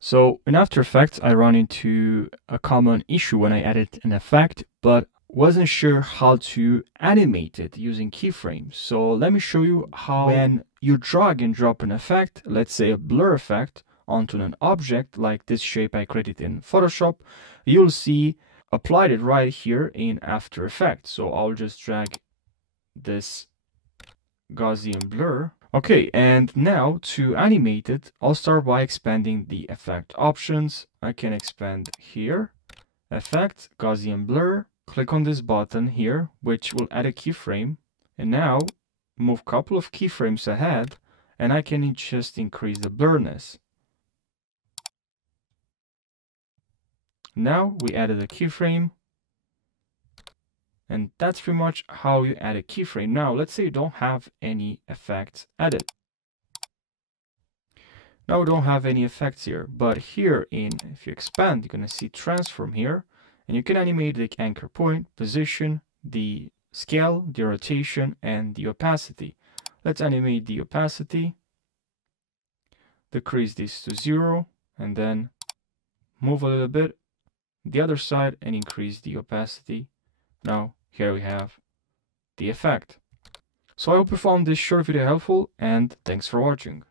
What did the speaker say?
So in After Effects, I run into a common issue when I edit an effect, but wasn't sure how to animate it using keyframes. So let me show you how when you drag and drop an effect, let's say a blur effect, onto an object like this shape I created in Photoshop, you'll see applied it right here in After Effects. So I'll just drag this Gaussian blur. Okay, and now to animate it, I'll start by expanding the effect options. I can expand here, effect, Gaussian blur, click on this button here, which will add a keyframe, and now move a couple of keyframes ahead, and I can just increase the blurriness. Now we added a keyframe, and that's pretty much how you add a keyframe. Now let's say you don't have any effects added. Now we don't have any effects here, but here if you expand, you're going to see transform here, and you can animate the anchor point, position, the scale, the rotation, and the opacity. Let's animate the opacity, decrease this to 0, and then move a little bit the other side and increase the opacity. Now here we have the effect. So I hope you found this short video helpful, and thanks for watching.